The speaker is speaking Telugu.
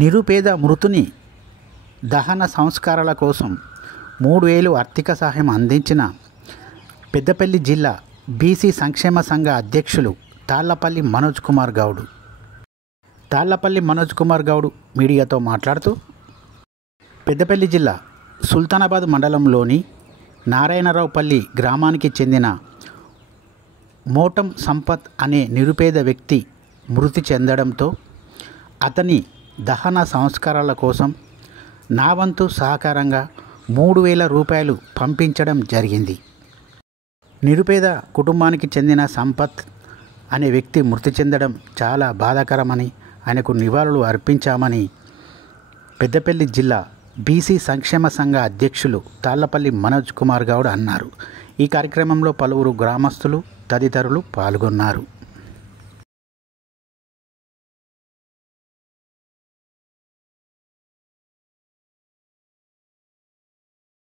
నిరుపేద మృతుని దహన సంస్కారాల కోసం 3,000 ఆర్థిక సహాయం అందించిన పెద్దపల్లి జిల్లా బీసీ సంక్షేమ సంఘ అధ్యక్షులు తాళ్లపల్లి మనోజ్ కుమార్ గౌడ్. తాళ్లపల్లి మనోజ్ కుమార్ గౌడ్ మీడియాతో మాట్లాడుతూ, పెద్దపల్లి జిల్లా సుల్తానాబాద్ మండలంలోని నారాయణరావుపల్లి గ్రామానికి చెందిన మోటం సంపత్ అనే నిరుపేద వ్యక్తి మృతి చెందడంతో అతని దహన సంస్కారాల కోసం నా వంతు సహకారంగా 3,000 రూపాయలు పంపించడం జరిగింది. నిరుపేద కుటుంబానికి చెందిన సంపత్ అనే వ్యక్తి మృతి చెందడం చాలా బాధాకరమని, ఆయనకు నివాళులు అర్పించామని పెద్దపల్లి జిల్లా బీసీ సంక్షేమ సంఘ అధ్యక్షులు తాళ్లపల్లి మనోజ్ కుమార్ గౌడ్ అన్నారు. ఈ కార్యక్రమంలో పలువురు గ్రామస్తులు తదితరులు పాల్గొన్నారు.